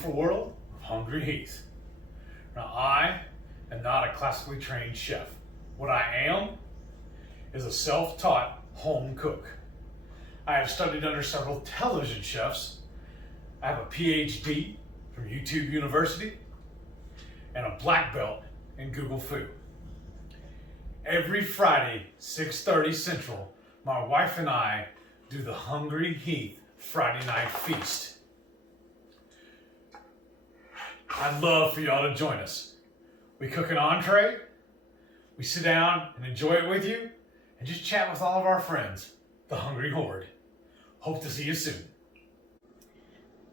wonderful world of Hungry Heath. Now, I am not a classically trained chef. What I am is a self-taught home cook. I have studied under several television chefs. I have a PhD from YouTube University and a black belt in Google Food. Every Friday, 6:30 Central, my wife and I do the Hungry Heath Friday Night Feast. I'd love for y'all to join us. We cook an entree, we sit down and enjoy it with you, and just chat with all of our friends, the Hungry Horde. Hope to see you soon.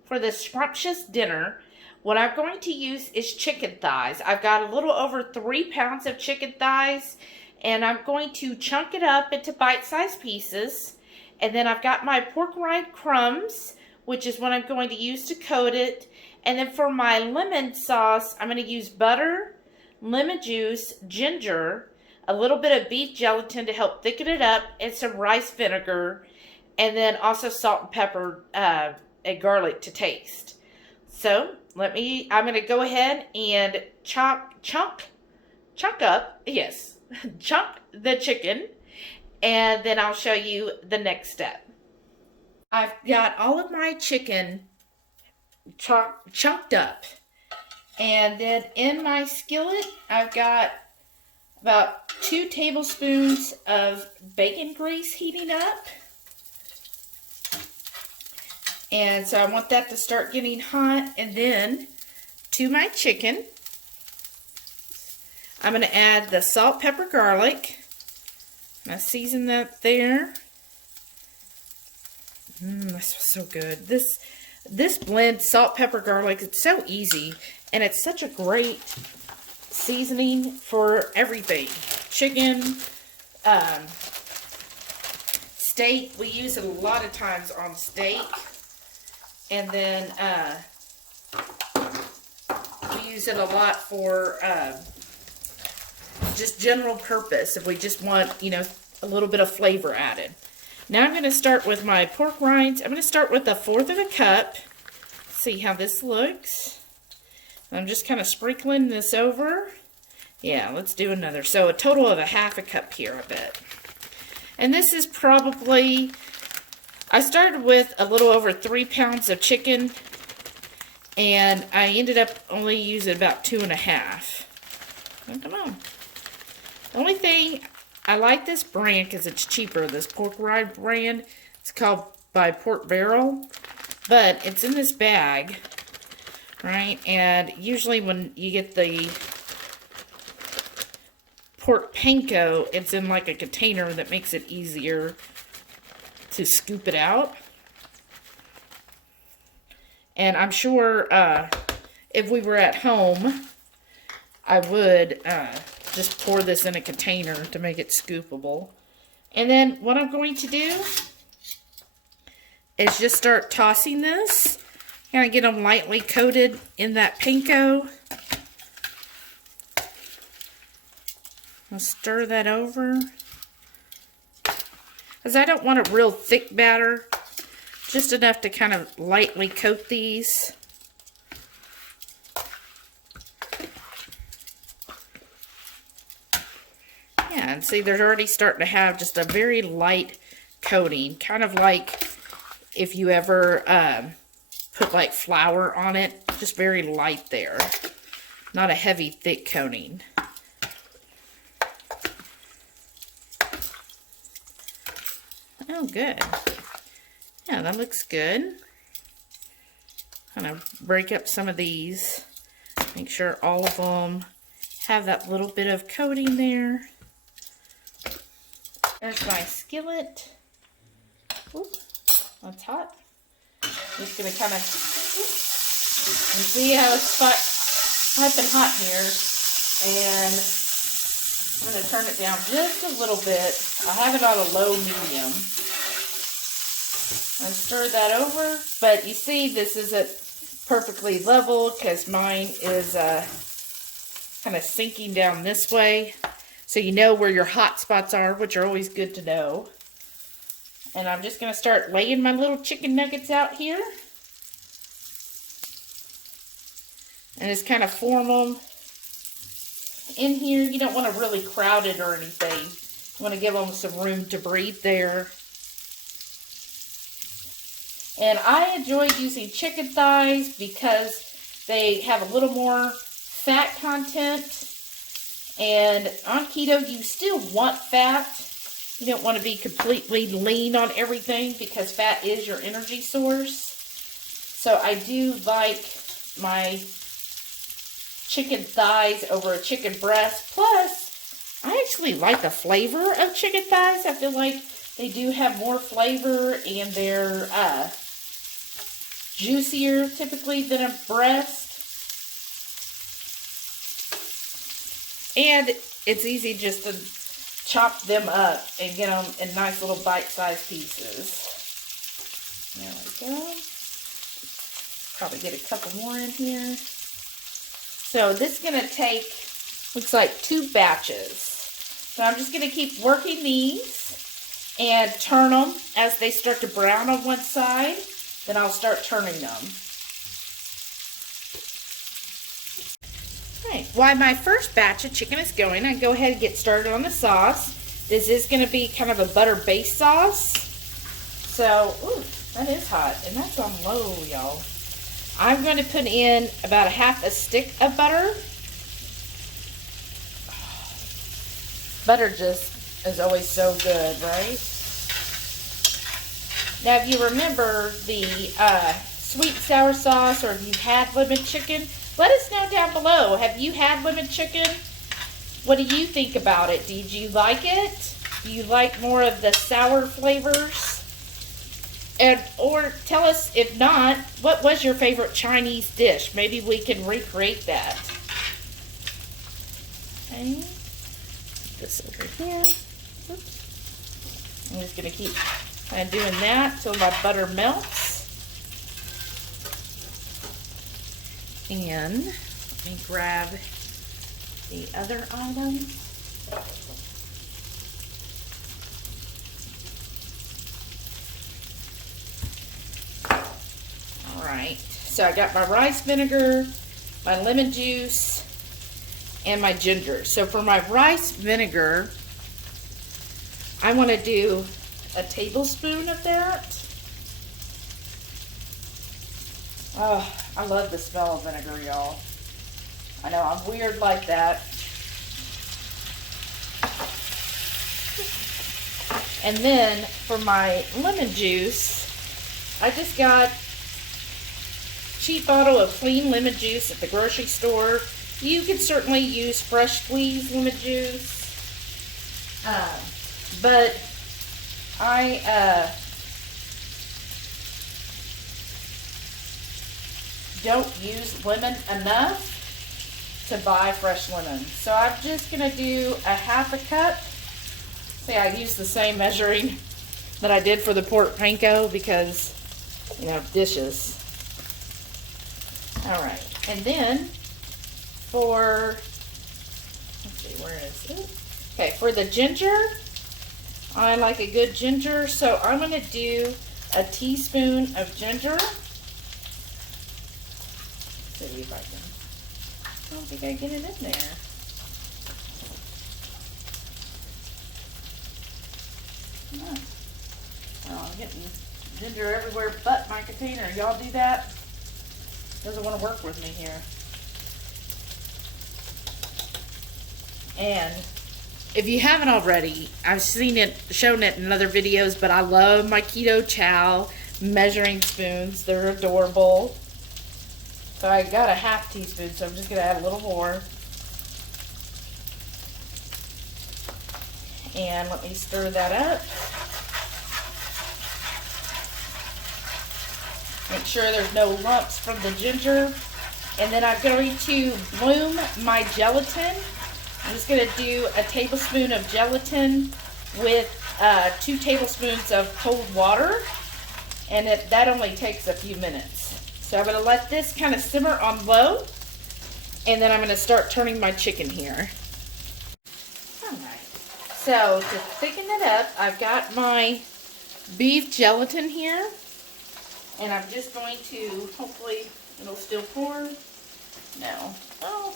For this scrumptious dinner, what I'm going to use is chicken thighs. I've got a little over 3 pounds of chicken thighs, and I'm going to chunk it up into bite-sized pieces. And then I've got my pork rind crumbs, which is what I'm going to use to coat it. And then for my lemon sauce, I'm going to use butter, lemon juice, ginger, a little bit of beef gelatin to help thicken it up, and some rice vinegar, and then also salt and pepper and garlic to taste. So I'm going to go ahead and chunk the chicken, and then I'll show you the next step. I've got all of my chicken chunked up, and then in my skillet I've got about 2 tablespoons of bacon grease heating up, and so I want that to start getting hot. And then to my chicken I'm going to add the salt, pepper, garlic. I season that there. This was so good. This blend, salt, pepper, garlic, it's so easy, and it's such a great seasoning for everything. Chicken, steak, we use it a lot of times on steak, and then we use it a lot for just general purpose if we just want, a little bit of flavor added. Now I'm going to start with my pork rinds. I'm going to start with 1/4 of a cup. See how this looks. I'm just kind of sprinkling this over. Yeah, let's do another. So a total of 1/2 cup here, I bet. And this is probably, I started with a little over 3 pounds of chicken, and I ended up only using about 2.5. Oh, come on. The only thing, I like this brand because it's cheaper, this pork rind brand. It's called by Pork Barrel, but it's in this bag, right? And usually when you get the pork panko, it's in like a container that makes it easier to scoop it out. And I'm sure if we were at home, I would just pour this in a container to make it scoopable. And then what I'm going to do is just start tossing this. Kind of get them lightly coated in that panko. I'll stir that over. Because I don't want a real thick batter. Just enough to kind of lightly coat these. Yeah, and see, they're already starting to have just a very light coating. Kind of like if you ever put like flour on it. Just very light there. Not a heavy, thick coating. Oh, good. Yeah, that looks good. Kind of break up some of these. Make sure all of them have that little bit of coating there. There's my skillet. Oop, that's hot. Just gonna kind of see how it's piping hot here, and I'm gonna turn it down just a little bit. I have it on a low medium. I stir that over, but you see this isn't perfectly level because mine is kind of sinking down this way. So you know where your hot spots are, which are always good to know. And I'm just going to start laying my little chicken nuggets out here. and just kind of form them in here. You don't want to really crowd it or anything. You want to give them some room to breathe there. And I enjoy using chicken thighs because they have a little more fat content. And on keto, you still want fat. You don't want to be completely lean on everything because fat is your energy source. So I do like my chicken thighs over a chicken breast. Plus, I actually like the flavor of chicken thighs. I feel like they do have more flavor and they're juicier typically than a breast. And it's easy just to chop them up and get them in nice little bite-sized pieces. There we go. Probably get a couple more in here. So this is going to take, looks like 2 batches. So I'm just going to keep working these and turn them as they start to brown on one side. Then I'll start turning them. All right, while my first batch of chicken is going, I go ahead and get started on the sauce. This is going to be kind of a butter-based sauce. So, ooh, that is hot, and that's on low, y'all. I'm going to put in about a half a stick of butter. Butter just is always so good, right? Now, if you remember the sweet and sour sauce, or if you've had lemon chicken, let us know down below. Have you had lemon chicken? What do you think about it? Did you like it? Do you like more of the sour flavors? Or tell us, if not, what was your favorite Chinese dish? Maybe we can recreate that. Okay. Put this over here. Oops. I'm just going to keep kind of doing that till my butter melts. And let me grab the other item. Alright, so I got my rice vinegar, my lemon juice, and my ginger. So for my rice vinegar, I want to do a tablespoon of that. Oh, I love the smell of vinegar, y'all. I know, I'm weird like that. And then for my lemon juice, I just got a cheap bottle of clean lemon juice at the grocery store. You can certainly use fresh squeezed lemon juice. But I don't use lemon enough to buy fresh lemon. So I'm just going to do a half a cup. See, I use the same measuring that I did for the pork panko because, you know, dishes. All right. And then for, let's see, where is it? Okay, for the ginger, I like a good ginger. So I'm going to do a teaspoon of ginger. Let's see if I can. I don't think I get it in there. No. Oh, I'm getting ginger everywhere but my container. Y'all do that? Doesn't want to work with me here. And if you haven't already, I've seen it, shown it in other videos, but I love my Keto Chow measuring spoons. They're adorable. So I got a half teaspoon, so I'm just going to add a little more. And let me stir that up. Make sure there's no lumps from the ginger. And then I'm going to bloom my gelatin. I'm just going to do a tablespoon of gelatin with 2 tablespoons of cold water. And that only takes a few minutes. So I'm going to let this kind of simmer on low. And then I'm going to start turning my chicken here. Alright. So to thicken it up, I've got my beef gelatin here. And I'm just going to, hopefully it'll still pour. No. Oh.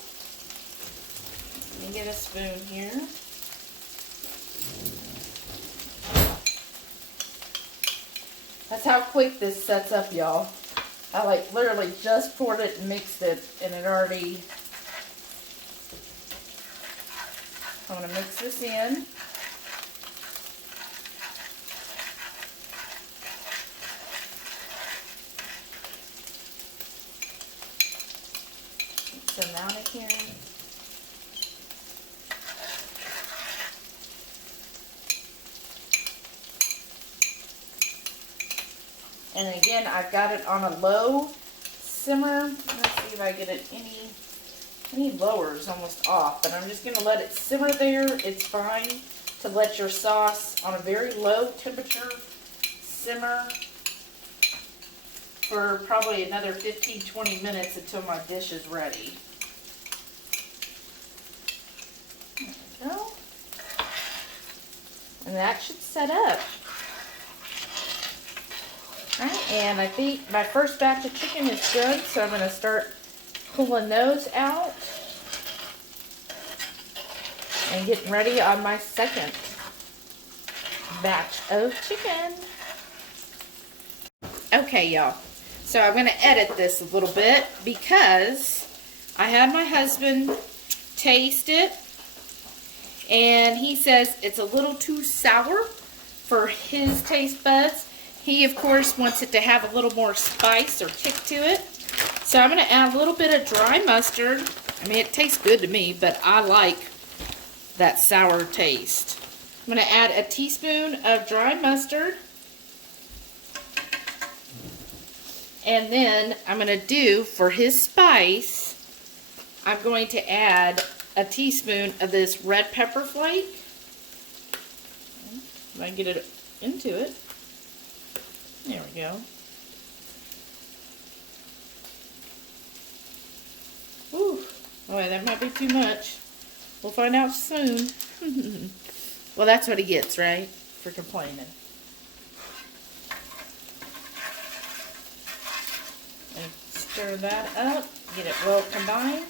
Let me get a spoon here. That's how quick this sets up, y'all. I like literally just poured it and mixed it, and it already... I'm going to mix this in. Get some out of here. And again, I've got it on a low simmer. Let's see if I get it any lower. It's almost off, but I'm just going to let it simmer there. It's fine to let your sauce on a very low temperature simmer for probably another 15-20 minutes until my dish is ready. There we go. And that should set up. Alright, and I think my first batch of chicken is done, so I'm going to start pulling those out and getting ready on my second batch of chicken. Okay, y'all. So I'm going to edit this a little bit because I had my husband taste it, and he says it's a little too sour for his taste buds. He, of course, wants it to have a little more spice or kick to it. So I'm going to add a little bit of dry mustard. I mean, it tastes good to me, but I like that sour taste. I'm going to add a teaspoon of dry mustard. And then I'm going to do, for his spice, I'm going to add a teaspoon of this red pepper flake. If I can get it into it. There we go. Whew. Oh, that might be too much. We'll find out soon. Well, that's what he gets, right? For complaining. And stir that up. Get it well combined.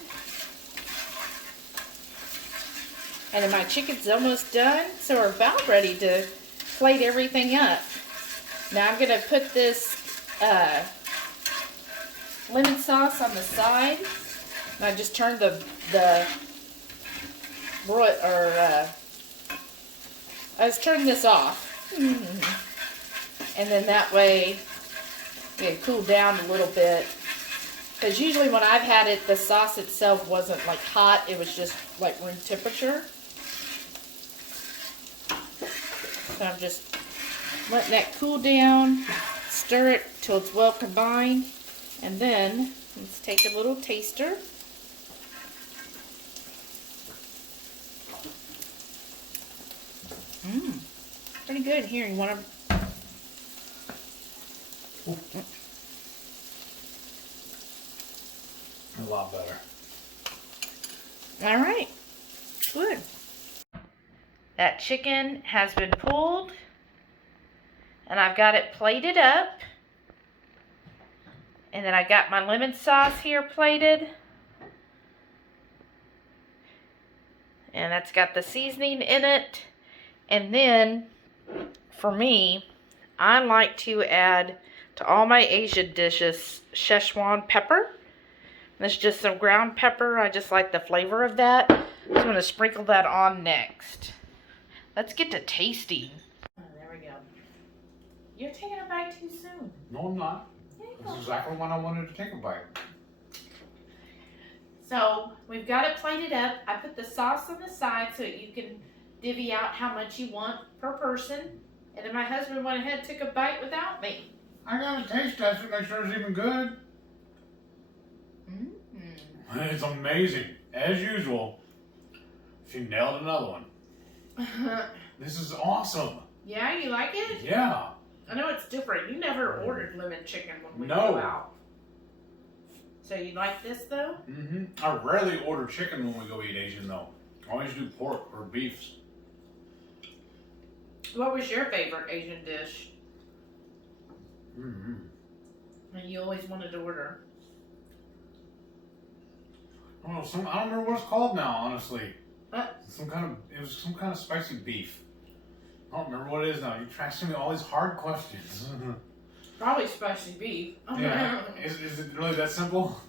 And then my chicken's almost done, so we're about ready to plate everything up. Now I'm going to put this lemon sauce on the side. And I just turned I was turning this off. And then that way it cooled down a little bit. Because usually when I've had it, the sauce itself wasn't like hot. It was just like room temperature. So I'm just letting that cool down, stir it till it's well combined, and then let's take a little taster. Pretty good. Here, you want to... A lot better. All right, good. That chicken has been pulled. And I've got it plated up. And then I got my lemon sauce here plated. And that's got the seasoning in it. And then, for me, I like to add to all my Asian dishes Szechuan pepper. That's just some ground pepper. I just like the flavor of that. So I'm going to sprinkle that on next. Let's get to tasting. Oh, there we go. You're taking a bite too soon. No, I'm not. That's exactly when I wanted to take a bite. So, we've got it plated up. I put the sauce on the side so that you can divvy out how much you want per person. And then my husband went ahead and took a bite without me. I gotta taste test it, make sure it's even good. It's amazing. As usual, she nailed another one. This is awesome. Yeah, you like it? Yeah. I know it's different. You never ordered lemon chicken when we No. go out. So you like this though? I rarely order chicken when we go eat Asian though. I always do pork or beefs. What was your favorite Asian dish? And you always wanted to order? I don't remember what it's called now, honestly. What? It was some kind of spicy beef. I don't remember what it is now. You're asking me all these hard questions. Probably spicy beef. Yeah. Is it really that simple?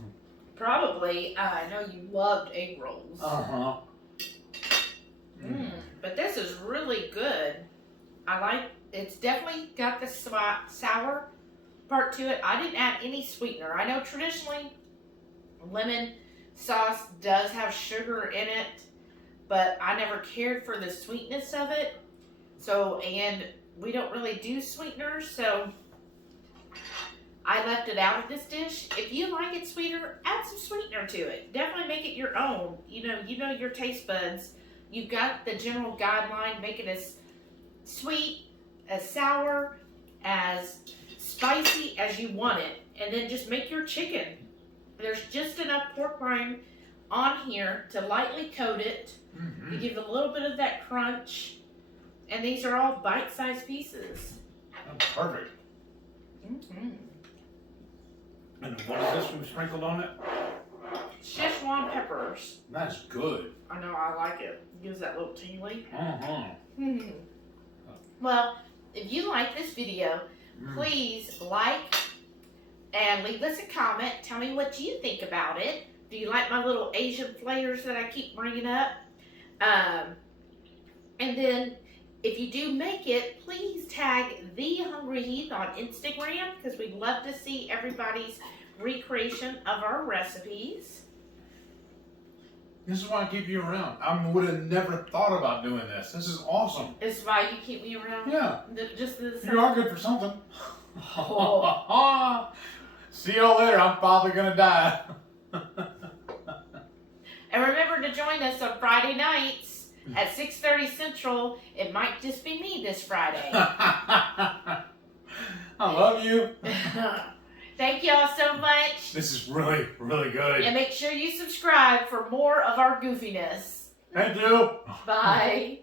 Probably. I know you loved egg rolls. Uh-huh. But this is really good. I like, it's definitely got the sour part to it. I didn't add any sweetener. I know traditionally lemon sauce does have sugar in it, but I never cared for the sweetness of it. So, and we don't really do sweeteners, so I left it out of this dish. If you like it sweeter, add some sweetener to it. Definitely make it your own. You know your taste buds. You've got the general guideline, make it as sweet, as sour, as spicy as you want it. And then just make your chicken. There's just enough pork rind on here to lightly coat it, to give a little bit of that crunch. And these are all bite-sized pieces. That's perfect. And what is this we sprinkled on it? Szechuan peppers. That's good. I know, I like it. Gives that little tingly. Uh-huh. Well, if you like this video, please like and leave us a comment. Tell me what you think about it. Do you like my little Asian flavors that I keep bringing up? And then, if you do make it, please tag the HungryHeath on Instagram because we'd love to see everybody's recreation of our recipes. This is why I keep you around. I would have never thought about doing this. This is awesome. It's why you keep me around? Yeah. Just this. You are good for something. Oh. See y'all later. I'm probably going to die. And remember to join us on Friday nights at 6:30 Central. It might just be me this Friday. I love you. Thank y'all so much. This is really, really good. And make sure you subscribe for more of our goofiness. Thank you. Bye.